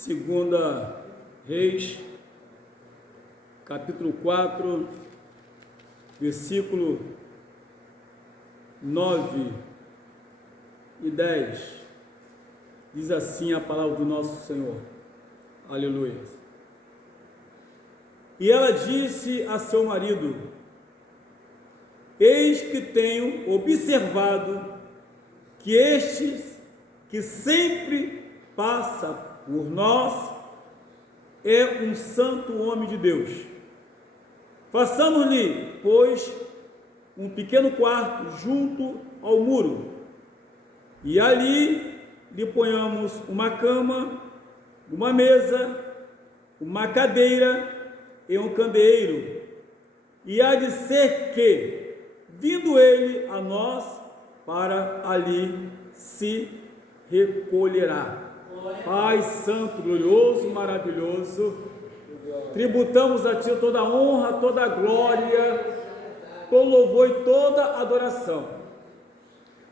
Segunda Reis, capítulo 4, versículo 9 e 10, diz assim a palavra do nosso Senhor, aleluia. E ela disse a seu marido: eis que tenho observado que este que sempre passa por nós é um santo homem de Deus. Façamos-lhe, pois, um pequeno quarto junto ao muro, e ali lhe ponhamos uma cama, uma mesa, uma cadeira e um candeeiro. E há de ser que, vindo ele a nós, para ali se recolherá. Pai santo, glorioso, maravilhoso, tributamos a Ti toda a honra, toda a glória, todo louvor e toda adoração.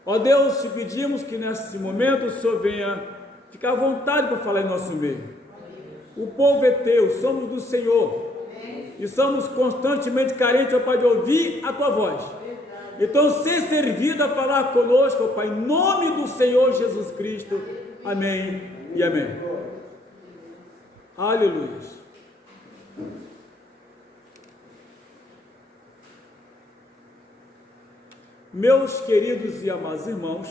Ó Deus, te pedimos que nesse momento o Senhor venha ficar à vontade para falar em nosso meio. O povo é Teu, somos do Senhor e somos constantemente carentes, ó Pai, de ouvir a Tua voz. Então, ser servido a falar conosco, ó Pai, em nome do Senhor Jesus Cristo. Amém e amém. Aleluia. Meus queridos e amados irmãos,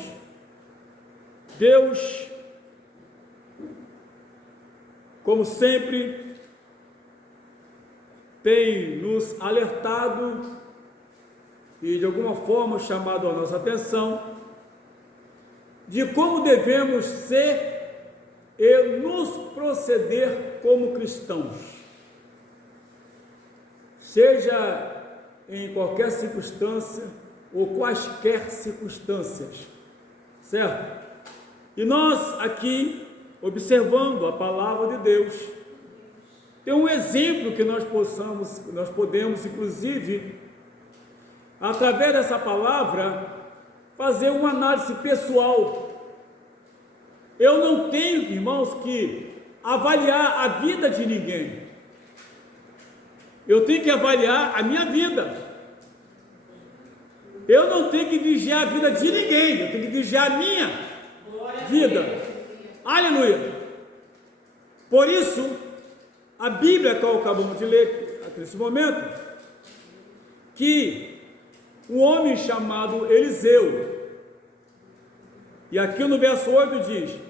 Deus, como sempre, tem nos alertado e de alguma forma chamado a nossa atenção de como devemos ser e nos proceder como cristãos, seja em qualquer circunstância ou quaisquer circunstâncias, certo? E nós aqui, observando a palavra de Deus, tem um exemplo que nós podemos inclusive, através dessa palavra, fazer uma análise pessoal. Eu não tenho, irmãos, que avaliar a vida de ninguém. Eu tenho que avaliar a minha vida. Eu não tenho que vigiar a vida de ninguém, eu tenho que vigiar a minha vida. Aleluia! Por isso, a Bíblia que acabamos de ler até esse momento, que um homem chamado Eliseu, e aqui no verso 8 diz: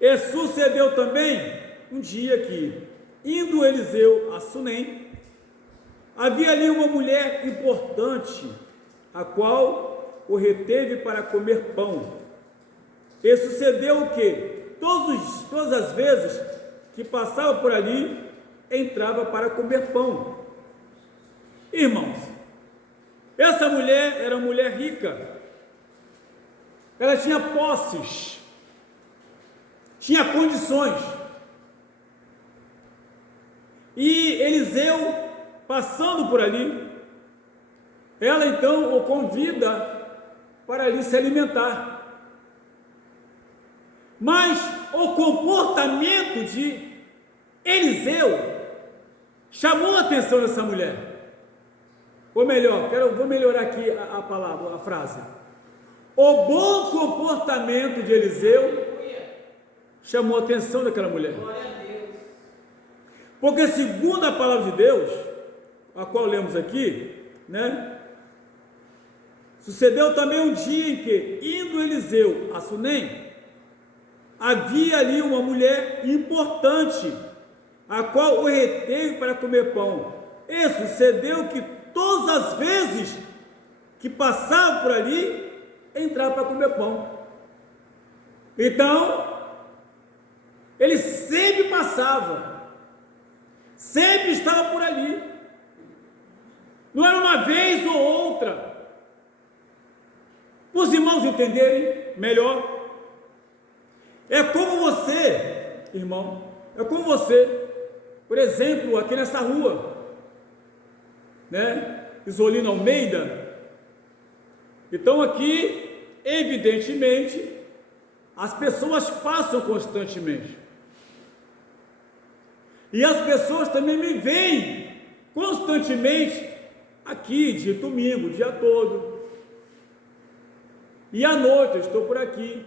e sucedeu também um dia que, indo Eliseu a Sunem, havia ali uma mulher importante, a qual o reteve para comer pão. E sucedeu o que? Todas as vezes que passava por ali, entrava para comer pão. Irmãos, essa mulher era uma mulher rica, ela tinha posses, tinha condições, e Eliseu, passando por ali, ela então o convida para ali se alimentar, mas o comportamento de Eliseu chamou a atenção dessa mulher. Ou melhor, vou melhorar aqui a palavra, a frase. O bom comportamento de Eliseu chamou a atenção daquela mulher. Porque segundo a palavra de Deus, a qual lemos aqui, sucedeu também um dia em que, indo Eliseu a Sunem, havia ali uma mulher importante, a qual o reteve para comer pão. E sucedeu que todas as vezes que passava por ali, entrava para comer pão. Então, ele sempre passava, sempre estava por ali, não era uma vez ou outra. Para os irmãos entenderem melhor, é como você, irmão, é como você, por exemplo, aqui nessa rua, Isolino Almeida. Então aqui, evidentemente, as pessoas passam constantemente. E as pessoas também me veem constantemente aqui, de domingo, o dia todo. E à noite eu estou por aqui.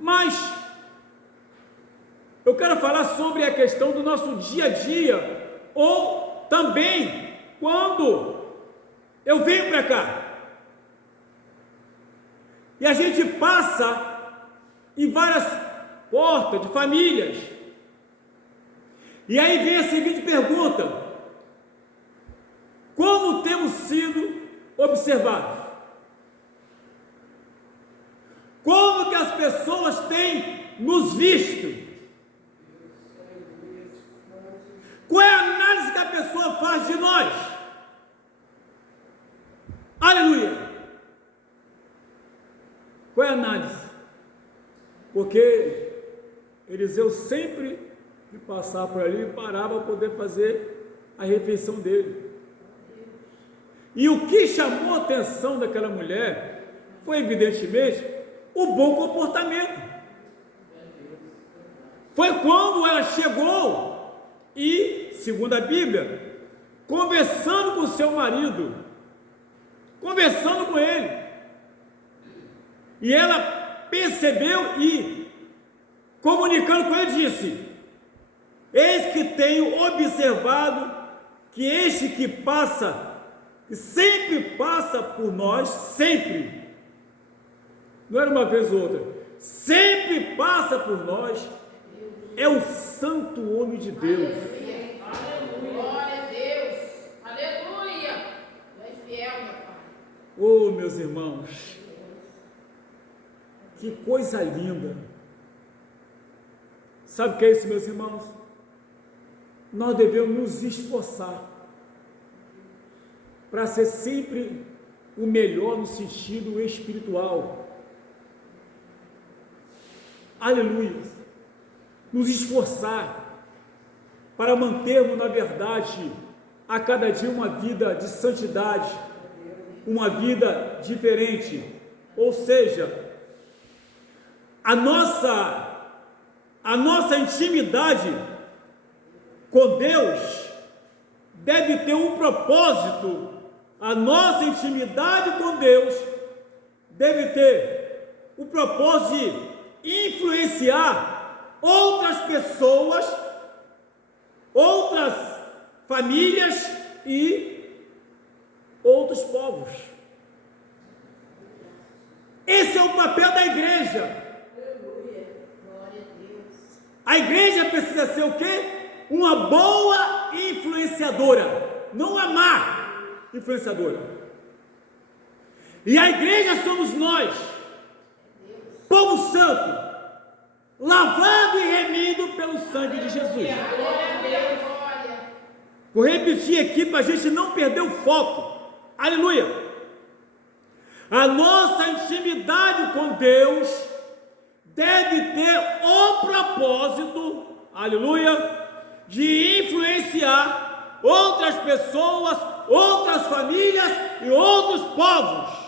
Mas eu quero falar sobre a questão do nosso dia a dia, ou também quando eu venho para cá. E a gente passa em várias portas de famílias. E aí vem a seguinte pergunta: como temos sido observados? Como que as pessoas têm nos visto? Qual é a análise que a pessoa faz de nós? Aleluia! Qual é a análise? Porque Eliseu sempre que passava por ali parava para poder fazer a refeição dele. E o que chamou a atenção daquela mulher foi evidentemente o bom comportamento. Foi quando ela chegou e, segundo a Bíblia, conversando com o seu marido, conversando com ele, e ela percebeu e, comunicando com ele, disse: eis que tenho observado que este que passa, que sempre passa por nós, sempre, não era uma vez ou outra, sempre passa por nós, é o santo homem de Deus. Glória a Deus, aleluia, tu és fiel, meu Pai. Oh, meus irmãos, que coisa linda. Sabe o que é isso, meus irmãos? Nós devemos nos esforçar para ser sempre o melhor no sentido espiritual. Aleluia! Nos esforçar para mantermos, na verdade, a cada dia uma vida de santidade, uma vida diferente. Ou seja, a nossa intimidade com Deus deve ter um propósito. A nossa intimidade com Deus deve ter o propósito de influenciar outras pessoas, outras famílias e outros povos. Esse é o papel da igreja. A igreja precisa ser o quê? Uma boa influenciadora, não uma má influenciadora. E a igreja somos nós, povo santo, lavado e remido pelo sangue de Jesus. Vou repetir aqui para a gente não perder o foco. Aleluia! A nossa intimidade com Deus deve ter o propósito, aleluia, de influenciar outras pessoas, outras famílias e outros povos.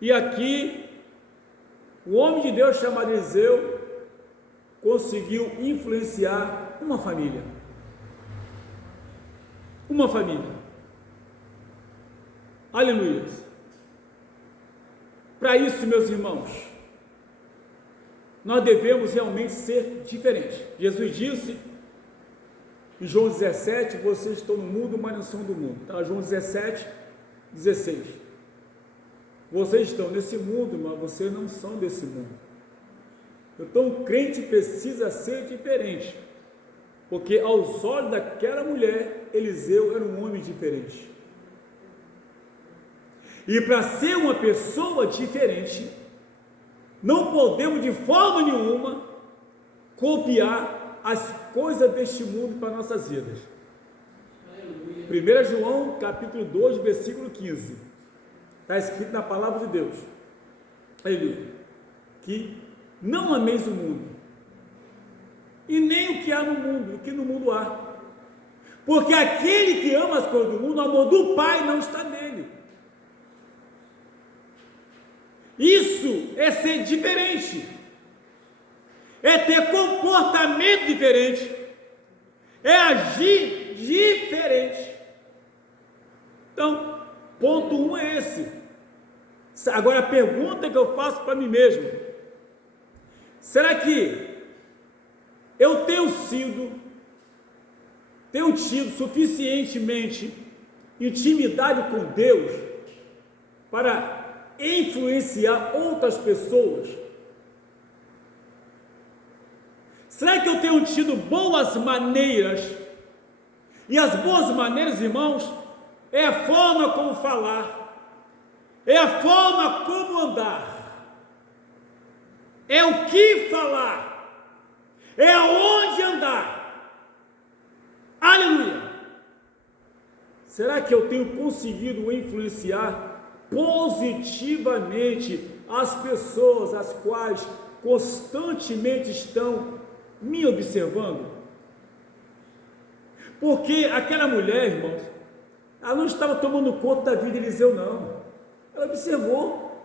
E aqui, o homem de Deus chamado Eliseu conseguiu influenciar uma família. Uma família. Aleluia. Para isso, meus irmãos, nós devemos realmente ser diferentes. Jesus disse em João 17: vocês estão no mundo, mas não são do mundo. Tá? João 17, 16. Vocês estão nesse mundo, mas vocês não são desse mundo. Então o crente precisa ser diferente, porque aos olhos daquela mulher, Eliseu era um homem diferente. E para ser uma pessoa diferente, não podemos de forma nenhuma copiar as coisas deste mundo para nossas vidas. 1 João capítulo 2, versículo 15, está escrito na palavra de Deus, aleluia, que não ameis o mundo, e nem o que há no mundo, o que no mundo há, porque aquele que ama as coisas do mundo, o amor do Pai não está nele. Isso é ser diferente. é ter comportamento diferente, é agir diferente. Então, ponto 1 é esse. Agora a pergunta que eu faço para mim mesmo: será que eu tenho tido suficientemente intimidade com Deus para influenciar outras pessoas? Será que eu tenho tido boas maneiras? E as boas maneiras, irmãos, é a forma como falar, é a forma como andar, é o que falar, é aonde andar. Aleluia! Será que eu tenho conseguido influenciar positivamente as pessoas as quais constantemente estão me observando? Porque aquela mulher, irmãos, ela não estava tomando conta da vida de Eliseu, não. Ela observou.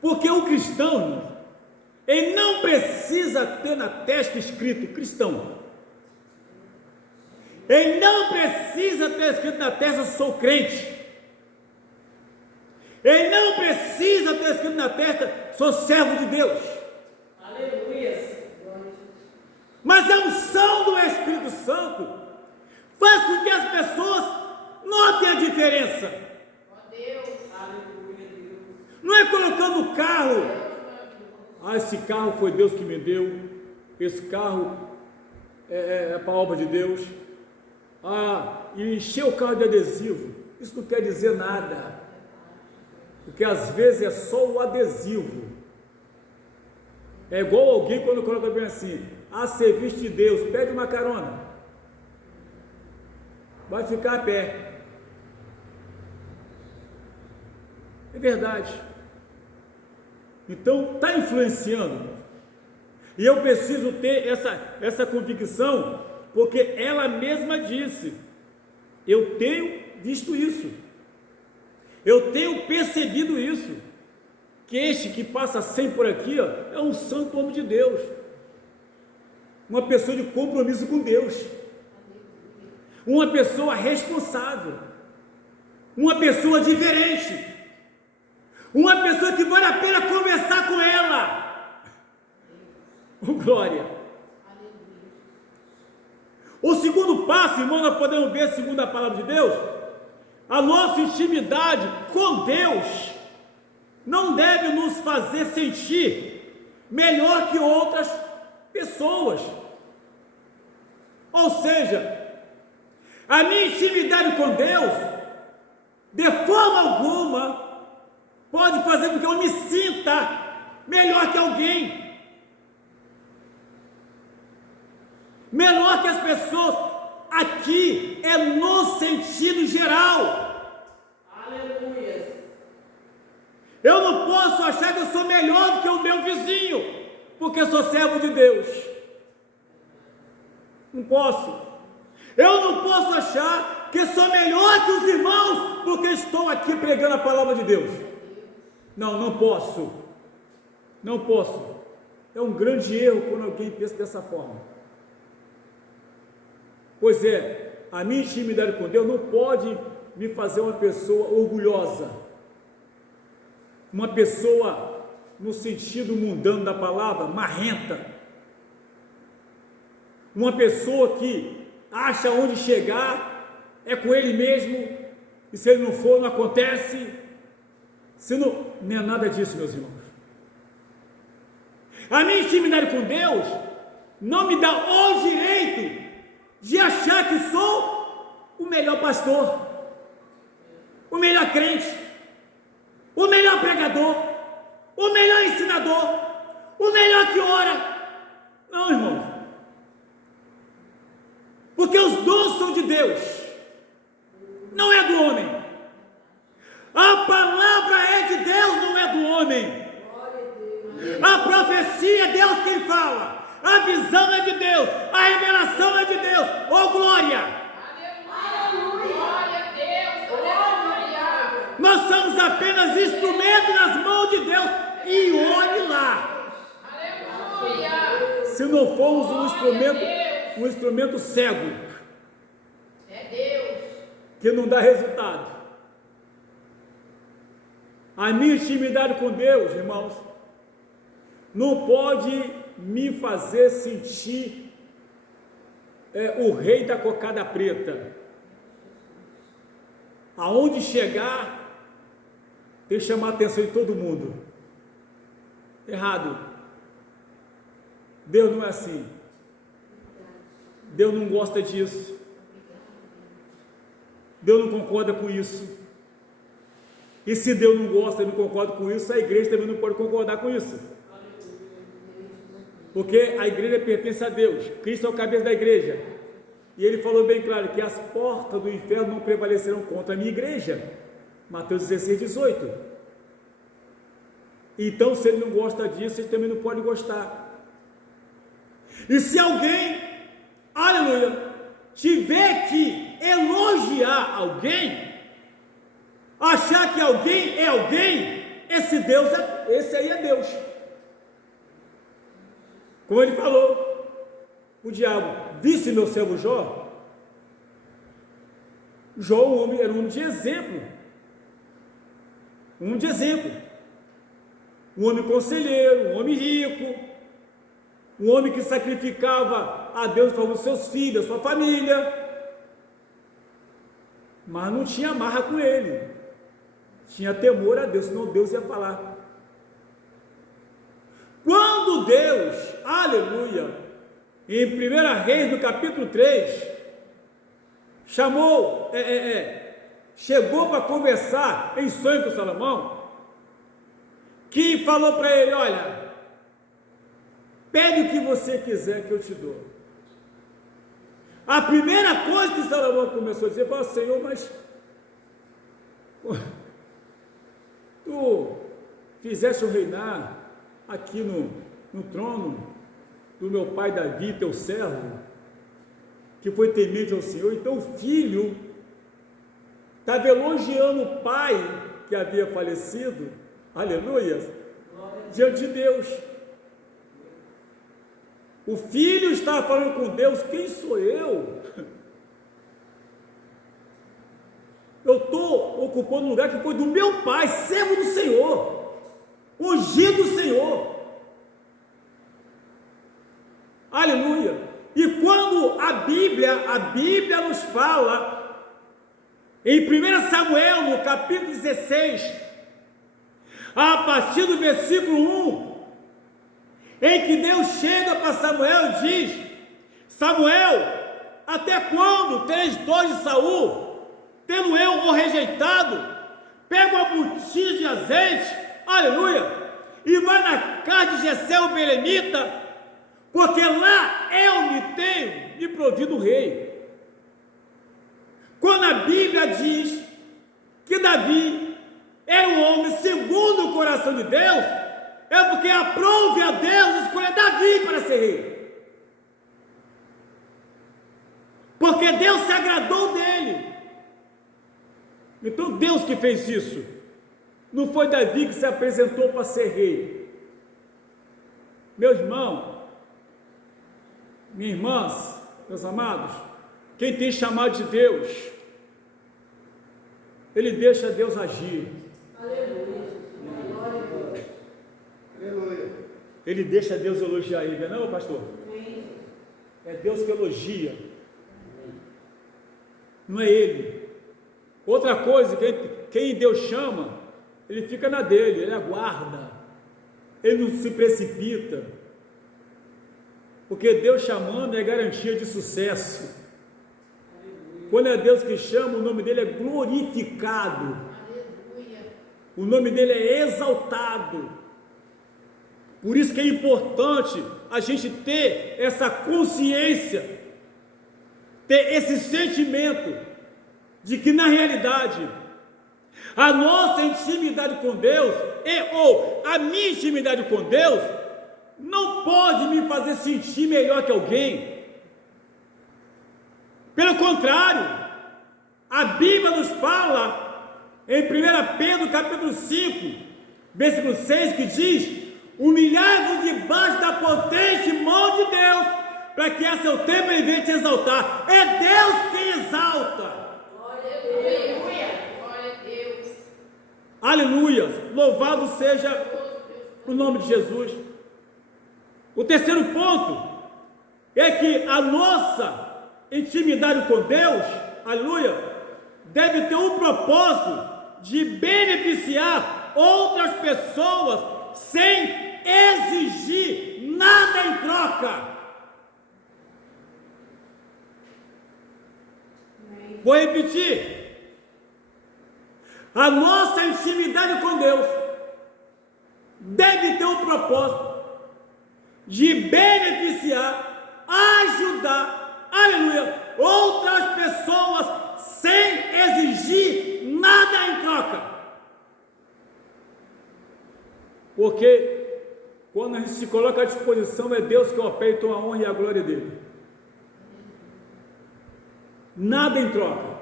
Porque o cristão, irmão, ele não precisa ter na testa escrito cristão. Ele não precisa ter escrito na testa sou crente. Ele não precisa ter escrito na testa sou servo de Deus. Aleluia. Mas a unção do Espírito Santo faz com que as pessoas notem a diferença. Ó Deus. Aleluia, Deus. Não é colocando o carro, esse carro foi Deus que me deu, esse carro é para a obra de Deus, e encher o carro de adesivo. Isso não quer dizer nada, porque às vezes é só o adesivo. É igual alguém quando coloca bem assim: a serviço de Deus, pede uma carona, vai ficar a pé. É verdade. Então está influenciando, e eu preciso ter essa convicção, porque ela mesma disse: eu tenho visto isso, eu tenho percebido isso, que este que passa sempre por aqui, é um santo homem de Deus, uma pessoa de compromisso com Deus, uma pessoa responsável, uma pessoa diferente, uma pessoa que vale a pena conversar com ela. Oh, glória! O segundo passo, irmão, nós podemos ver, segundo a palavra de Deus, a nossa intimidade com Deus não deve nos fazer sentir melhor que outras pessoas. Ou seja, a minha intimidade com Deus, de forma alguma, pode fazer com que eu me sinta melhor que alguém, melhor que as pessoas. Aqui é no sentido geral. Aleluia. Eu não posso achar que eu sou melhor do que o meu vizinho, porque sou servo de Deus. Não posso. Eu não posso achar que sou melhor que os irmãos, porque estou aqui pregando a palavra de Deus. Não posso. Não posso. É um grande erro quando alguém pensa dessa forma. Pois é, a minha intimidade com Deus não pode me fazer uma pessoa orgulhosa, uma pessoa, no sentido mundano da palavra, marrenta, uma pessoa que acha onde chegar é com ele mesmo, e se ele não for, não acontece. Não é nada disso, meus irmãos. A minha intimidade com Deus não me dá o direito de achar que sou o melhor pastor, o melhor crente, o melhor pregador, o melhor ensinador, o melhor que ora. Não, irmãos, porque os dons são de Deus, não é do homem. A palavra é de Deus, não é do homem. A profecia é Deus quem fala, a visão é de Deus, a revelação é de Deus. Oh, glória! Aleluia! Glória a Deus! Aleluia! Nós somos apenas instrumentos nas mãos de Deus, e olhe lá. se não formos Glória um instrumento cego, É Deus. que não dá resultado. A minha intimidade com Deus, irmãos, não pode me fazer sentir o rei da cocada preta. Aonde chegar, tem que chamar a atenção de todo mundo. Errado. Deus não é assim. Deus não gosta disso. Deus não concorda com isso. E se Deus não gosta e não concorda com isso, a igreja também não pode concordar com isso. Porque a igreja pertence a Deus. Cristo é o cabeça da igreja. E ele falou bem claro que as portas do inferno não prevalecerão contra a minha igreja. Mateus 16, 18. Então, se ele não gosta disso, ele também não pode gostar. E se alguém, aleluia, tiver que elogiar alguém, achar que alguém é alguém, esse aí é Deus. Como ele falou, o diabo, visse meu servo Jó? Jó era um homem de exemplo. Um homem de exemplo. Um homem conselheiro, um homem rico, um homem que sacrificava a Deus para os seus filhos, a sua família, mas não tinha amarra com ele, tinha temor a Deus, senão Deus ia falar. Quando Deus, aleluia, em 1 Reis, no capítulo 3, chegou para conversar em sonho com Salomão, que falou para ele: olha, pede o que você quiser que eu te dou. A primeira coisa que Salomão começou a dizer foi: Senhor, mas tu fizeste eu reinar aqui no trono do meu pai Davi, teu servo, que foi temente ao Senhor. Então o filho estava elogiando o pai que havia falecido, aleluia, diante de Deus. O filho estava falando com Deus: quem sou eu? Eu estou ocupando um lugar que foi do meu pai, servo do Senhor, ungido do Senhor. Aleluia. E quando a Bíblia nos fala, em 1 Samuel, no capítulo 16, a partir do versículo 1, em que Deus chega para Samuel e diz: Samuel, até quando tens dor de Saul, tendo eu o rejeitado? Pega uma botija de azeite, aleluia, e vai na casa de Jessé o belemita, porque lá eu me provido o rei. Quando a Bíblia diz que Davi era um homem segundo o coração de Deus, é porque aprove a Deus escolher Davi para ser rei, porque Deus se agradou dele. Então Deus que fez isso, não foi Davi que se apresentou para ser rei. Meus irmãos, minhas irmãs, meus amados, quem tem chamado de Deus, ele deixa Deus agir. Aleluia. Ele deixa Deus elogiar ele, não é, pastor? É Deus que elogia, não é ele. Outra coisa, quem Deus chama, ele fica na dele, ele aguarda, ele não se precipita, porque Deus chamando é garantia de sucesso. Quando é Deus que chama, o nome dele é glorificado, o nome dele é exaltado. Por isso que é importante a gente ter essa consciência, ter esse sentimento de que na realidade a nossa intimidade com Deus ou a minha intimidade com Deus não pode me fazer sentir melhor que alguém. Pelo contrário, a Bíblia nos fala em 1 Pedro capítulo 5, versículo 6, que diz: Humilhai-vos debaixo da potente mão de Deus, para que a seu tempo ele venha te exaltar. É Deus quem exalta. Glória a Deus. Aleluia. Louvado seja o nome de Jesus. O terceiro ponto é que a nossa intimidade com Deus, aleluia, deve ter um propósito de beneficiar outras pessoas sem exigir nada em troca. Vou repetir. A nossa intimidade com Deus deve ter um propósito de beneficiar, ajudar, aleluia, outras pessoas sem exigir nada em troca. Porque quando a gente se coloca à disposição, é Deus que opera, então a honra e a glória dele. Nada em troca,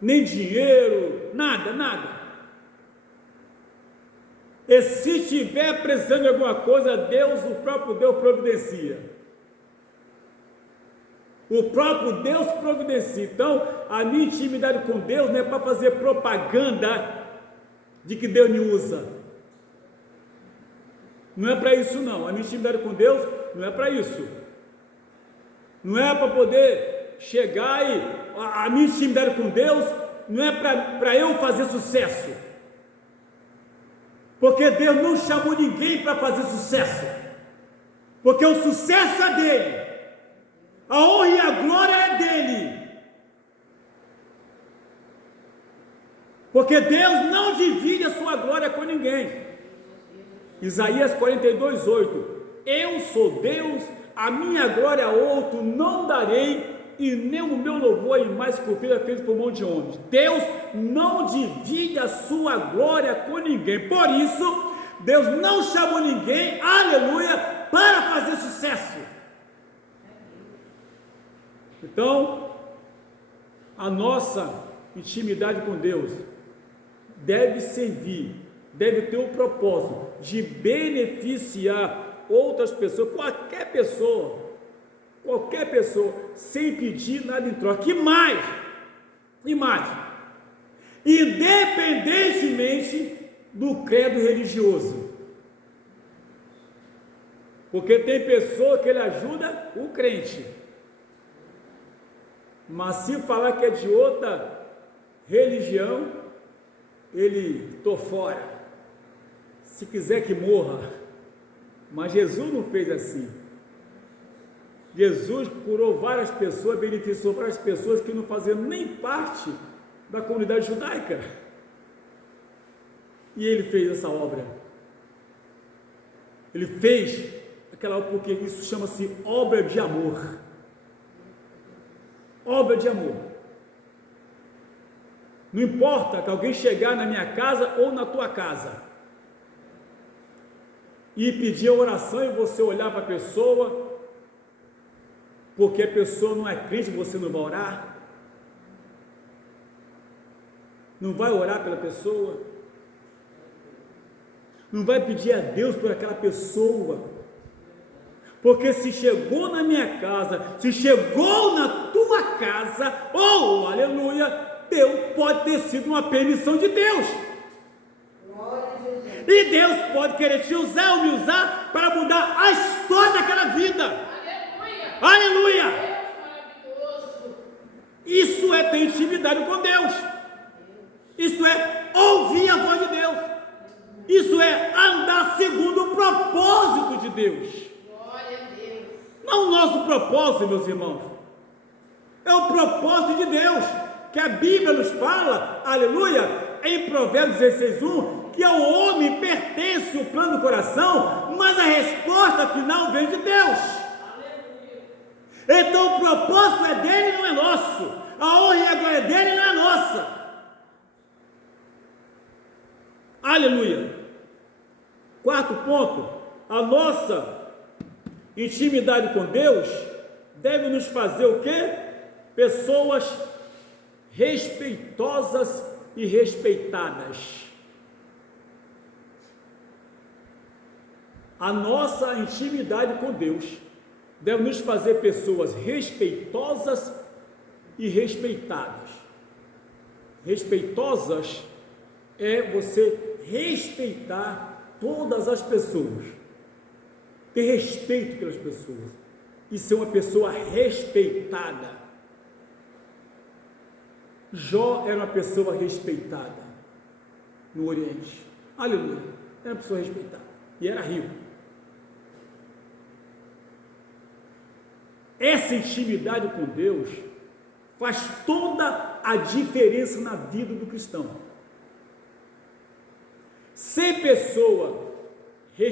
nem dinheiro, nada. E se estiver precisando de alguma coisa, Deus, o próprio Deus providencia. O próprio Deus providencia. Então, a minha intimidade com Deus não é para fazer propaganda de que Deus me usa. Não é para isso não. A minha intimidade com Deus não é para isso. Não é para poder chegar e... A minha intimidade com Deus não é para eu fazer sucesso. Porque Deus não chamou ninguém para fazer sucesso. Porque o sucesso é dele. A honra e a glória é dele. Porque Deus não divide a sua glória com ninguém. Isaías 42:8. Eu sou Deus, a minha glória a outro não darei, e nem o meu louvor em mais cultura feito por mão de homens. Deus não divide a sua glória com ninguém. Por isso, Deus não chamou ninguém, aleluia, para fazer sucesso. Então, a nossa intimidade com Deus deve servir, deve ter o propósito de beneficiar outras pessoas, qualquer pessoa, sem pedir nada em troca. E mais, independentemente do credo religioso, porque tem pessoa que ele ajuda o crente, mas se falar que é de outra religião, ele tô fora, se quiser que morra. Mas Jesus não fez assim. Jesus curou várias pessoas, beneficiou várias pessoas que não faziam nem parte da comunidade judaica. E ele fez essa obra. Ele fez aquela obra porque isso chama-se obra de amor. Obra de amor. Não importa que alguém chegar na minha casa ou na tua casa e pedir a oração e você olhar para a pessoa, porque a pessoa não é crente, você não vai orar? Não vai orar pela pessoa? Não vai pedir a Deus por aquela pessoa? Porque se chegou na minha casa, se chegou na tua casa, oh, aleluia, Deus pode ter sido uma permissão de Deus. E Deus pode querer te usar ou me usar para mudar a história daquela vida. Aleluia! Isso é ter intimidade com Deus. Isso é ouvir a voz de Deus. Isso é andar segundo o propósito de Deus. Não o nosso propósito, meus irmãos. É o propósito de Deus, que a Bíblia nos fala, aleluia, em Provérbios 16:1, que ao homem pertence o plano do coração, mas a resposta final vem de Deus. Então o propósito é dele, não é nosso. A honra e a glória dele não é nossa. Aleluia. Quarto ponto, a nossa intimidade com Deus deve nos fazer o quê? Pessoas respeitosas e respeitadas. A nossa intimidade com Deus deve nos fazer pessoas respeitosas e respeitadas. Respeitosas é você respeitar todas as pessoas, ter respeito pelas pessoas e ser uma pessoa respeitada. Jó era uma pessoa respeitada no Oriente, aleluia, era uma pessoa respeitada e era rico. Essa intimidade com Deus faz toda a diferença na vida do cristão. Sem pessoa